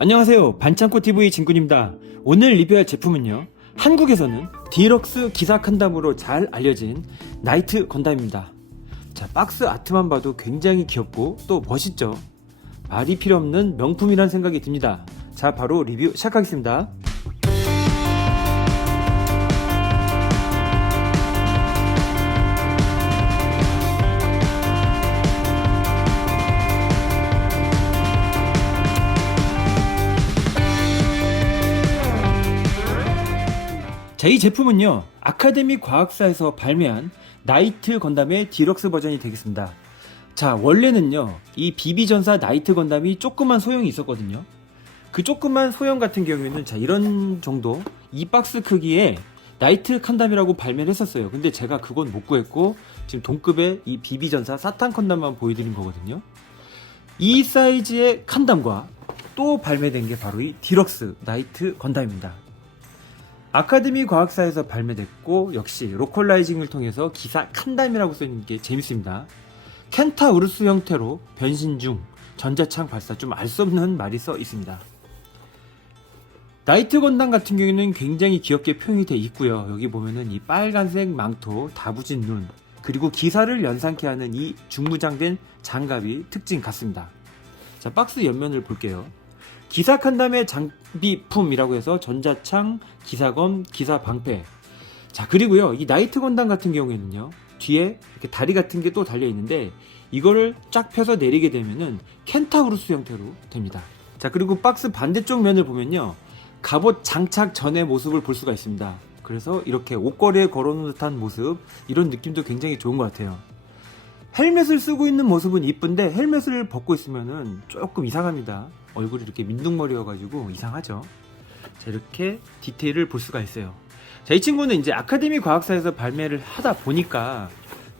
안녕하세요, 반창고TV 진군입니다. 오늘 리뷰할 제품은요, 한국에서는 디럭스 기사 칸담으로 잘 알려진 나이트 건담입니다. 자, 박스 아트만 봐도 굉장히 귀엽고 또 멋있죠. 말이 필요 없는 명품이란 생각이 듭니다. 자, 바로 리뷰 시작하겠습니다. 자, 이 제품은요, 아카데미 과학사에서 발매한 나이트 건담의 디럭스 버전이 되겠습니다. 자, 원래는요, 이 BB전사 나이트 건담이 조그만 소형이 있었거든요. 그 조그만 소형 같은 경우에는 자, 이런 정도 이 박스 크기의 나이트 칸담이라고 발매를 했었어요. 근데 제가 그건 못 구했고 지금 동급의 이 BB전사 사탄 건담만 보여드린 거거든요. 이 사이즈의 칸담과 또 발매된 게 바로 이 디럭스 나이트 건담입니다. 아카데미 과학사에서 발매됐고 역시 로컬라이징을 통해서 기사 칸담이라고 써있는 게 재밌습니다. 켄타우루스 형태로 변신 중 전자창 발사, 좀 알 수 없는 말이 써 있습니다. 나이트 건담 같은 경우에는 굉장히 귀엽게 표현이 되어 있고요. 여기 보면은 이 빨간색 망토, 다부진 눈, 그리고 기사를 연상케 하는 이 중무장된 장갑이 특징 같습니다. 자, 박스 옆면을 볼게요. 기사 칸담의 장비품이라고 해서 전자창, 기사검, 기사 방패. 자, 그리고요, 이 나이트 건담 같은 경우에는요, 뒤에 이렇게 다리 같은 게 또 달려 있는데 이거를 쫙 펴서 내리게 되면은 켄타우루스 형태로 됩니다. 자, 그리고 박스 반대쪽 면을 보면요, 갑옷 장착 전의 모습을 볼 수가 있습니다. 그래서 이렇게 옷걸이에 걸어놓은 듯한 모습, 이런 느낌도 굉장히 좋은 것 같아요. 헬멧을 쓰고 있는 모습은 이쁜데 헬멧을 벗고 있으면은 조금 이상합니다. 얼굴이 이렇게 민둥머리여가지고 이상하죠. 자, 이렇게 디테일을 볼 수가 있어요. 자, 이 친구는 이제 아카데미 과학사에서 발매를 하다 보니까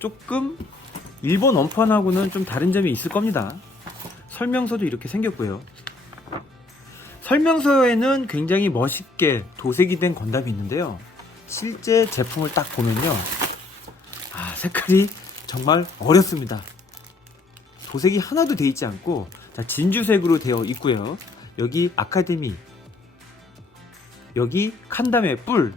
조금 일본 원판하고는 좀 다른 점이 있을 겁니다. 설명서도 이렇게 생겼고요. 설명서에는 굉장히 멋있게 도색이 된 건담이 있는데요, 실제 제품을 딱 보면요, 색깔이 정말 어렵습니다. 도색이 하나도 되어 있지 않고, 자, 진주색으로 되어 있고요. 여기 아카데미, 여기 칸담의 뿔,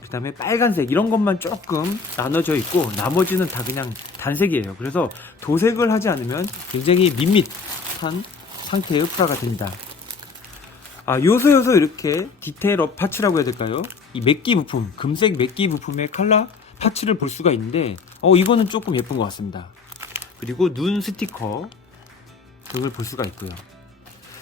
그 다음에 빨간색, 이런 것만 조금 나눠져 있고 나머지는 다 그냥 단색이에요. 그래서 도색을 하지 않으면 굉장히 밋밋한 상태의 프라가 됩니다. 요소요소 이렇게 디테일업 파츠라고 해야 될까요? 이 맥기 부품, 금색 맥기 부품의 칼라 파츠를 볼 수가 있는데 이거는 조금 예쁜 것 같습니다. 그리고 눈 스티커 등을 볼 수가 있고요.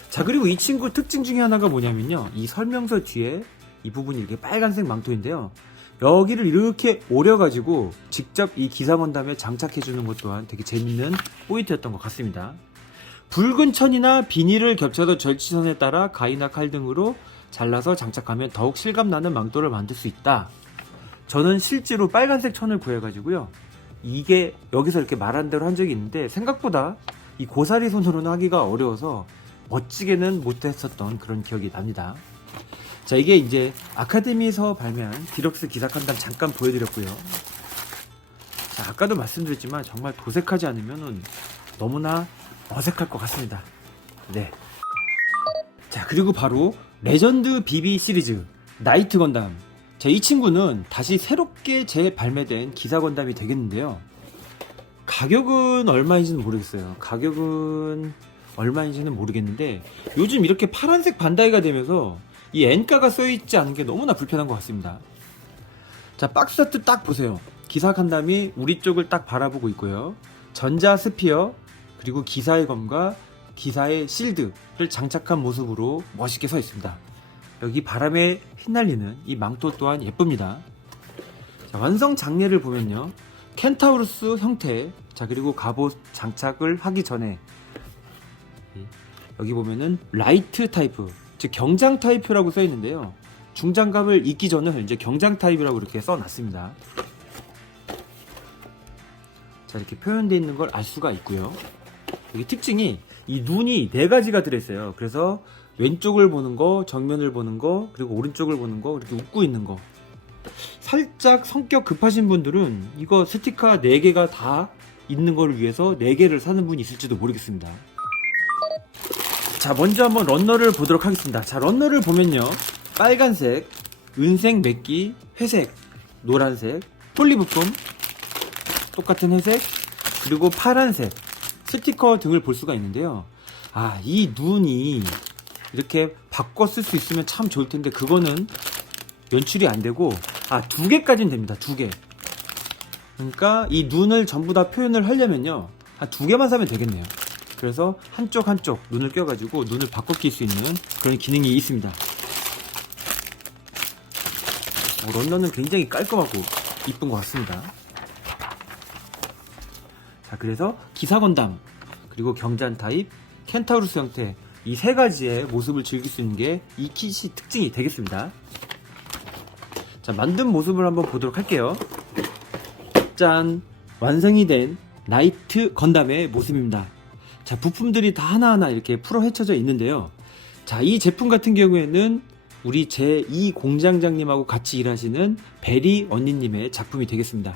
자, 그리고 이 친구 특징 중에 하나가 뭐냐면요, 이 설명서 뒤에 이 부분이 이렇게 빨간색 망토인데요, 여기를 이렇게 오려가지고 직접 이 기사 건담에 장착해주는 것 또한 되게 재밌는 포인트였던 것 같습니다. 붉은 천이나 비닐을 겹쳐서 절취선에 따라 가위나 칼 등으로 잘라서 장착하면 더욱 실감나는 망토를 만들 수 있다. 저는 실제로 빨간색 천을 구해가지고요, 이게 여기서 이렇게 말한 대로 한 적이 있는데 생각보다 이 고사리 손으로는 하기가 어려워서 멋지게는 못했었던 그런 기억이 납니다. 자, 이게 이제 아카데미에서 발매한 디럭스 기사 칸담 잠깐 보여드렸고요. 자, 아까도 말씀드렸지만 정말 도색하지 않으면 너무나 어색할 것 같습니다. 네. 자, 그리고 바로 레전드 BB 시리즈 나이트 건담. 자, 이 친구는 다시 새롭게 재발매된 기사 건담이 되겠는데요, 가격은 얼마인지는 모르겠어요. 가격은 얼마인지는 모르겠는데 요즘 이렇게 파란색 반다이가 되면서 이 N가가 써있지 않은 게 너무나 불편한 것 같습니다. 자, 박스 아트 딱 보세요. 기사 칸담이 우리 쪽을 딱 바라보고 있고요, 전자 스피어, 그리고 기사의 검과 기사의 실드를 장착한 모습으로 멋있게 서 있습니다. 여기 바람에 휘날리는 이 망토 또한 예쁩니다. 자, 완성 장례를 보면요, 켄타우루스 형태, 자, 그리고 갑옷 장착을 하기 전에 여기 보면은 라이트 타입, 즉 경장 타입이라고 써 있는데요, 중장갑을 입기 전을 이제 경장 타입이라고 이렇게 써놨습니다. 자, 이렇게 표현되어 있는 걸 알 수가 있고요. 여기 특징이 이 눈이 4가지가 들어있어요. 그래서 왼쪽을 보는 거, 정면을 보는 거, 그리고 오른쪽을 보는 거, 이렇게 웃고 있는 거. 살짝 성격 급하신 분들은 이거 스티커 4개가 다 있는 걸 위해서 4개를 사는 분이 있을지도 모르겠습니다. 자, 먼저 한번 런너를 보도록 하겠습니다. 자, 런너를 보면요, 빨간색, 은색 맥기, 회색, 노란색, 폴리 부품 똑같은 회색, 그리고 파란색 스티커 등을 볼 수가 있는데요. 이 눈이 이렇게 바꿔 쓸 수 있으면 참 좋을 텐데 그거는 연출이 안 되고, 2개까지는 됩니다. 2개. 그러니까 이 눈을 전부 다 표현을 하려면요, 한 2개만 사면 되겠네요. 그래서 한쪽 눈을 껴가지고 눈을 바꿔 낄 수 있는 그런 기능이 있습니다. 런너는 굉장히 깔끔하고 이쁜 것 같습니다. 자, 그래서 기사건담, 그리고 경잔 타입, 켄타우루스 형태, 이 3가지의 모습을 즐길 수 있는 게 이 킷이 특징이 되겠습니다. 자, 만든 모습을 한번 보도록 할게요. 짠! 완성이 된 나이트 건담의 모습입니다. 자, 부품들이 다 하나하나 이렇게 풀어 헤쳐져 있는데요. 자, 이 제품 같은 경우에는 우리 제2 공장장님하고 같이 일하시는 베리 언니님의 작품이 되겠습니다.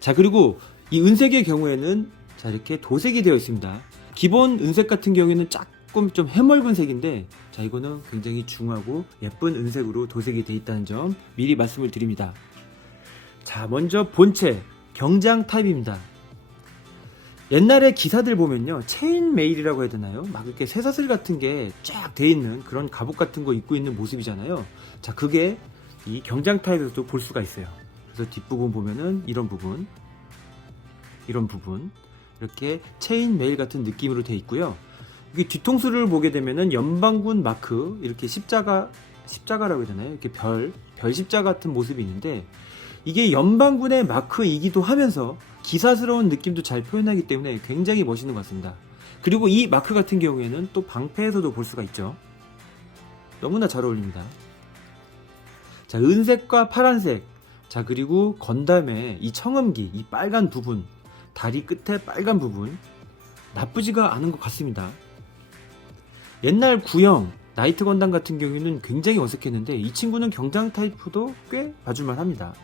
자, 그리고 이 은색의 경우에는 자, 이렇게 도색이 되어 있습니다. 기본 은색 같은 경우에는 조금 좀 해멀은 색인데, 자, 이거는 굉장히 중하고 예쁜 은색으로 도색이 되어 있다는 점 미리 말씀을 드립니다. 자, 먼저 본체 경장 타입입니다. 옛날에 기사들 보면요, 체인 메일이라고 해야 되나요? 막 이렇게 쇠사슬 같은 게 쫙 돼 있는 그런 갑옷 같은 거 입고 있는 모습이잖아요. 자, 그게 이 경장 타입에서도 볼 수가 있어요. 그래서 뒷부분 보면은 이런 부분 이렇게 체인 메일 같은 느낌으로 돼 있고요. 여기 뒤통수를 보게 되면은 연방군 마크, 이렇게 십자가라고 해야 되나요? 이렇게 별 십자가 같은 모습이 있는데, 이게 연방군의 마크이기도 하면서 기사스러운 느낌도 잘 표현하기 때문에 굉장히 멋있는 것 같습니다. 그리고 이 마크 같은 경우에는 또 방패에서도 볼 수가 있죠. 너무나 잘 어울립니다. 자, 은색과 파란색, 자, 그리고 건담의 이 청음기, 이 빨간 부분, 다리 끝에 빨간 부분, 나쁘지가 않은 것 같습니다. 옛날 구형 나이트 건담 같은 경우에는 굉장히 어색했는데, 이 친구는 경장 타입도 꽤 봐줄만 합니다.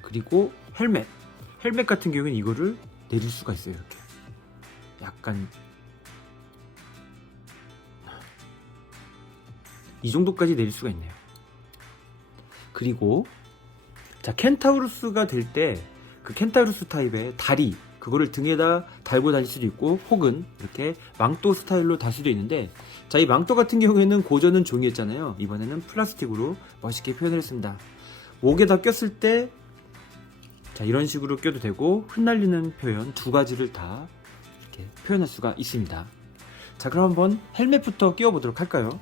그리고 헬멧 같은 경우에는 이거를 내릴 수가 있어요. 이렇게 약간 이 정도까지 내릴 수가 있네요. 그리고 자, 켄타우루스가 될 때 그 켄타우루스 타입의 다리, 그거를 등에다 달고 다닐 수도 있고, 혹은 이렇게 망토 스타일로 달 수도 있는데, 자, 이 망토 같은 경우에는 고전은 종이였잖아요. 이번에는 플라스틱으로 멋있게 표현을 했습니다. 목에다 꼈을 때 자, 이런 식으로 껴도 되고, 흩날리는 표현 2가지를 다 이렇게 표현할 수가 있습니다. 자, 그럼 한번 헬멧부터 끼워보도록 할까요?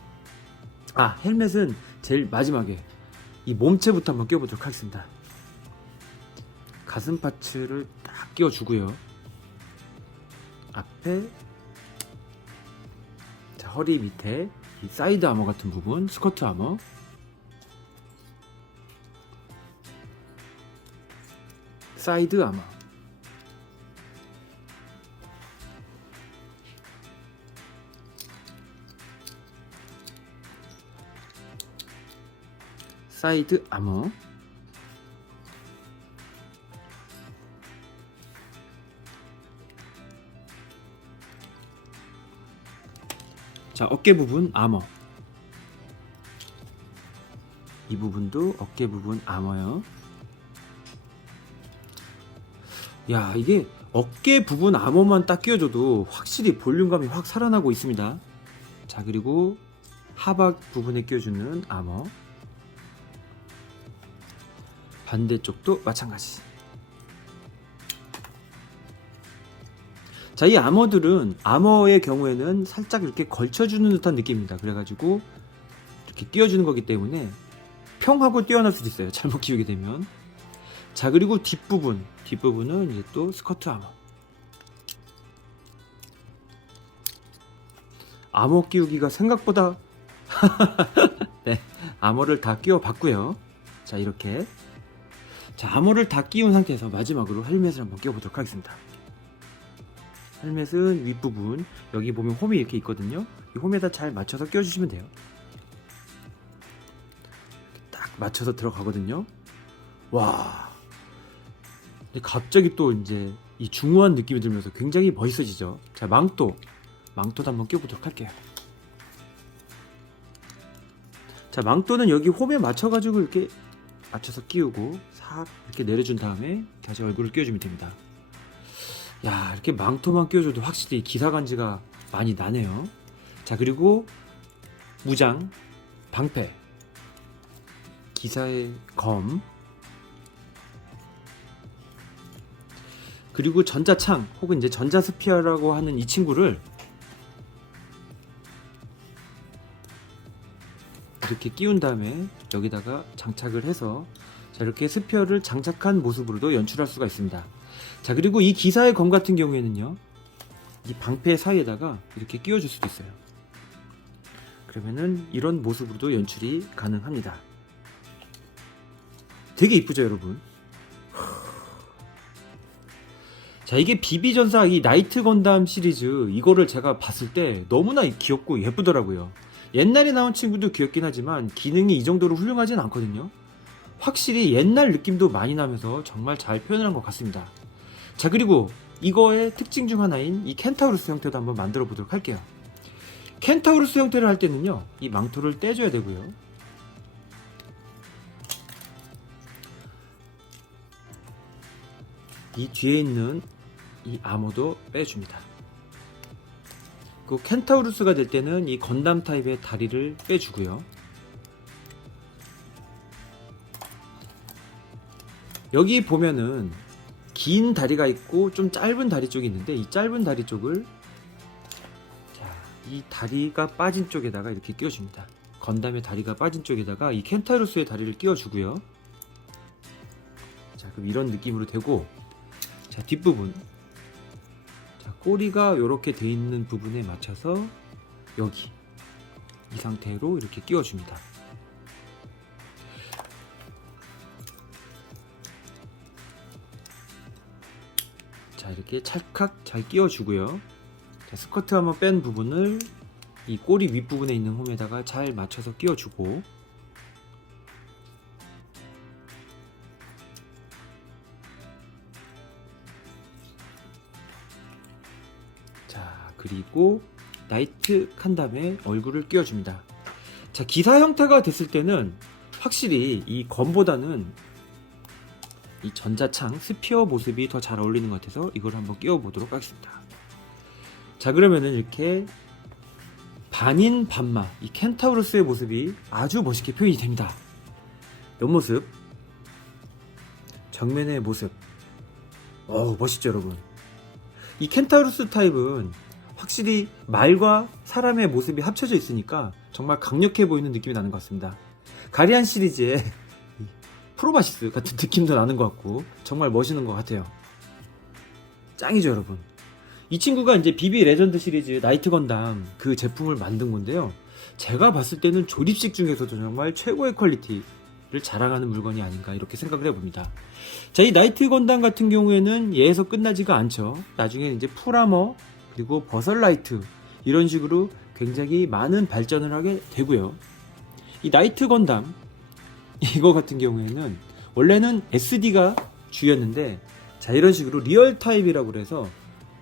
헬멧은 제일 마지막에 이 몸체부터 한번 끼워보도록 하겠습니다. 가슴 파츠를 딱 끼워주고요. 앞에, 자, 허리 밑에 이 사이드 아머 같은 부분, 스커트 아머, 사이드 아머, 사이드 아머, 자, 어깨 부분 아머, 이 부분도 어깨 부분 아머요. 야, 이게 어깨 부분 아머만 딱 끼워줘도 확실히 볼륨감이 확 살아나고 있습니다. 자, 그리고 하박 부분에 끼워주는 아머, 반대쪽도 마찬가지. 자, 이 아머들은, 아머의 경우에는 살짝 이렇게 걸쳐주는 듯한 느낌입니다. 그래가지고 이렇게 끼워주는 거기 때문에 평하고 뛰어날 수도 있어요, 잘못 끼우게 되면. 자, 그리고 뒷부분은 이제 또 스커트 아머 끼우기가 생각보다 네, 아머를 다 끼워 봤고요. 자, 이렇게, 자, 아머를 다 끼운 상태에서 마지막으로 헬멧을 한번 끼워 보도록 하겠습니다. 헬멧은 윗부분, 여기 보면 홈이 이렇게 있거든요. 이 홈에다 잘 맞춰서 끼워주시면 돼요. 딱 맞춰서 들어가거든요. 와, 근데 갑자기 또 이제 이 중후한 느낌이 들면서 굉장히 멋있어지죠. 자, 망토 망토도 한번 끼워보도록 할게요. 자, 망토는 여기 홈에 맞춰가지고 이렇게 맞춰서 끼우고 싹 이렇게 내려준 다음에 다시 얼굴을 끼워주면 됩니다. 야, 이렇게 망토만 끼워줘도 확실히 기사간지가 많이 나네요. 자, 그리고 무장, 방패, 기사의 검, 그리고 전자창 혹은 이제 전자스피어라고 하는 이 친구를 이렇게 끼운 다음에 여기다가 장착을 해서 자, 이렇게 스피어를 장착한 모습으로도 연출할 수가 있습니다. 자, 그리고 이 기사의 검 같은 경우에는요, 이 방패 사이에다가 이렇게 끼워줄 수도 있어요. 그러면은 이런 모습으로도 연출이 가능합니다. 되게 이쁘죠, 여러분? 자, 이게 비비전사 이 나이트 건담 시리즈 이거를 제가 봤을 때 너무나 귀엽고 예쁘더라고요. 옛날에 나온 친구도 귀엽긴 하지만 기능이 이 정도로 훌륭하진 않거든요. 확실히 옛날 느낌도 많이 나면서 정말 잘 표현을 한 것 같습니다. 자, 그리고 이거의 특징 중 하나인 이 켄타우루스 형태도 한번 만들어 보도록 할게요. 켄타우루스 형태를 할 때는요, 이 망토를 떼줘야 되고요. 이 뒤에 있는 이 아머도 빼줍니다. 그 켄타우루스가 될 때는 이 건담 타입의 다리를 빼주고요. 여기 보면은 긴 다리가 있고 좀 짧은 다리 쪽이 있는데 이 짧은 다리 쪽을 자, 이 다리가 빠진 쪽에다가 이렇게 끼워줍니다. 건담의 다리가 빠진 쪽에다가 이 켄타우루스의 다리를 끼워주고요. 자, 그럼 이런 느낌으로 되고, 자, 뒷부분, 자, 꼬리가 이렇게 돼 있는 부분에 맞춰서 여기 이 상태로 이렇게 끼워줍니다. 자, 이렇게 찰칵 잘 끼워주고요. 자, 스커트 한번 뺀 부분을 이 꼬리 윗부분에 있는 홈에다가 잘 맞춰서 끼워주고, 자, 그리고 나이트 칸담에 얼굴을 끼워줍니다. 자, 기사 형태가 됐을 때는 확실히 이 검보다는 이 전자창 스피어 모습이 더 잘 어울리는 것 같아서 이걸 한번 끼워 보도록 하겠습니다. 자, 그러면은 이렇게 반인 반마 이 켄타우루스의 모습이 아주 멋있게 표현이 됩니다. 옆모습, 정면의 모습, 멋있죠, 여러분? 이 켄타우루스 타입은 확실히 말과 사람의 모습이 합쳐져 있으니까 정말 강력해 보이는 느낌이 나는 것 같습니다. 가리안 시리즈의 프로바시스 같은 느낌도 나는 것 같고 정말 멋있는 것 같아요. 짱이죠, 여러분? 이 친구가 이제 비비 레전드 시리즈 나이트 건담 그 제품을 만든 건데요, 제가 봤을 때는 조립식 중에서도 정말 최고의 퀄리티를 자랑하는 물건이 아닌가 이렇게 생각을 해봅니다. 자, 이 나이트 건담 같은 경우에는 얘에서 끝나지가 않죠. 나중에 이제 풀아머 그리고 버설라이트 이런 식으로 굉장히 많은 발전을 하게 되고요. 이 나이트 건담 이거 같은 경우에는 원래는 SD가 주였는데, 자, 이런 식으로 리얼 타입이라고 해서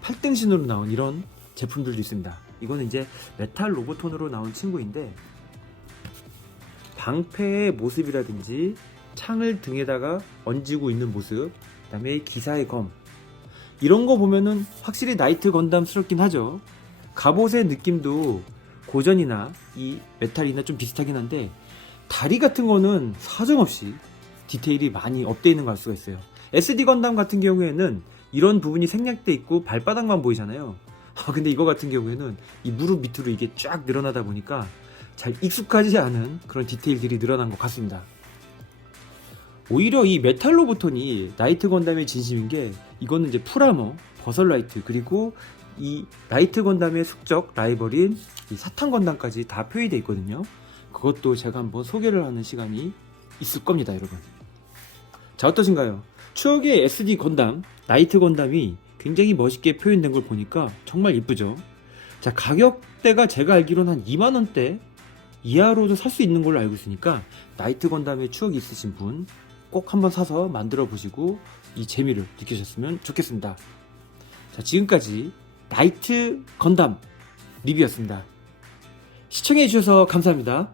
8등신으로 나온 이런 제품들도 있습니다. 이거는 이제 메탈 로보톤으로 나온 친구인데 방패의 모습이라든지 창을 등에다가 얹고 있는 모습, 그 다음에 기사의 검, 이런 거 보면은 확실히 나이트 건담스럽긴 하죠. 갑옷의 느낌도 고전이나 이 메탈이나 좀 비슷하긴 한데 다리 같은 거는 사정없이 디테일이 많이 업되어 있는 걸 알 수가 있어요. SD 건담 같은 경우에는 이런 부분이 생략돼 있고 발바닥만 보이잖아요. 근데 이거 같은 경우에는 이 무릎 밑으로 이게 쫙 늘어나다 보니까 잘 익숙하지 않은 그런 디테일들이 늘어난 것 같습니다. 오히려 이 메탈 로보톤이 나이트 건담의 진심인 게, 이거는 이제 풀아머, 버설라이트, 그리고 이 나이트 건담의 숙적 라이벌인 이 사탄 건담까지 다 표현이 되어 있거든요. 그것도 제가 한번 소개를 하는 시간이 있을 겁니다, 여러분. 자, 어떠신가요? 추억의 SD 건담, 나이트 건담이 굉장히 멋있게 표현된 걸 보니까 정말 이쁘죠? 자, 가격대가 제가 알기로는 한 2만원대 이하로도 살 수 있는 걸로 알고 있으니까 나이트 건담의 추억이 있으신 분 꼭 한번 사서 만들어 보시고 이 재미를 느끼셨으면 좋겠습니다. 자, 지금까지 나이트 건담 리뷰였습니다. 시청해주셔서 감사합니다.